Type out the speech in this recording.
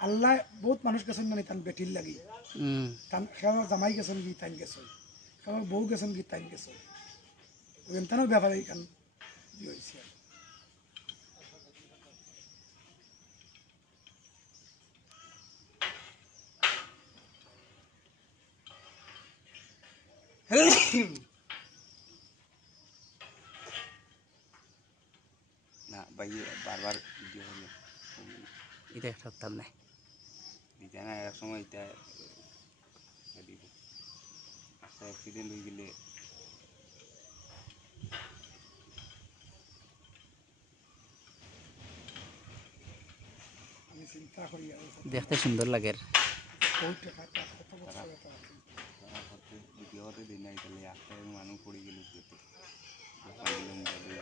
আল্লাহ বহুত মানুষ গেছেন মানে তান বেটির লাগি তান সেবার জামাই গেছেন কি তাইন গেছেন সেবার বউ গেছেন কি তাইন গেছেন ওখানটানও ব্যাপারে এখান হয়েছে না ভাই বারবার ভিডিও হলো এটা একটা উত্তর নাই দিতে না এক সময় এটা দিব আচ্ছা অ্যাক্সিডেন্ট হয়ে গেলে আমি চিন্তা করি দেখতে সুন্দর লাগে বহুত টাকা কত বছর এটা তারা করতে ভিডিও হতে দিন না তাহলে একটা মানুষ পড়ে গেল যেতে পাইলে মোবাইলে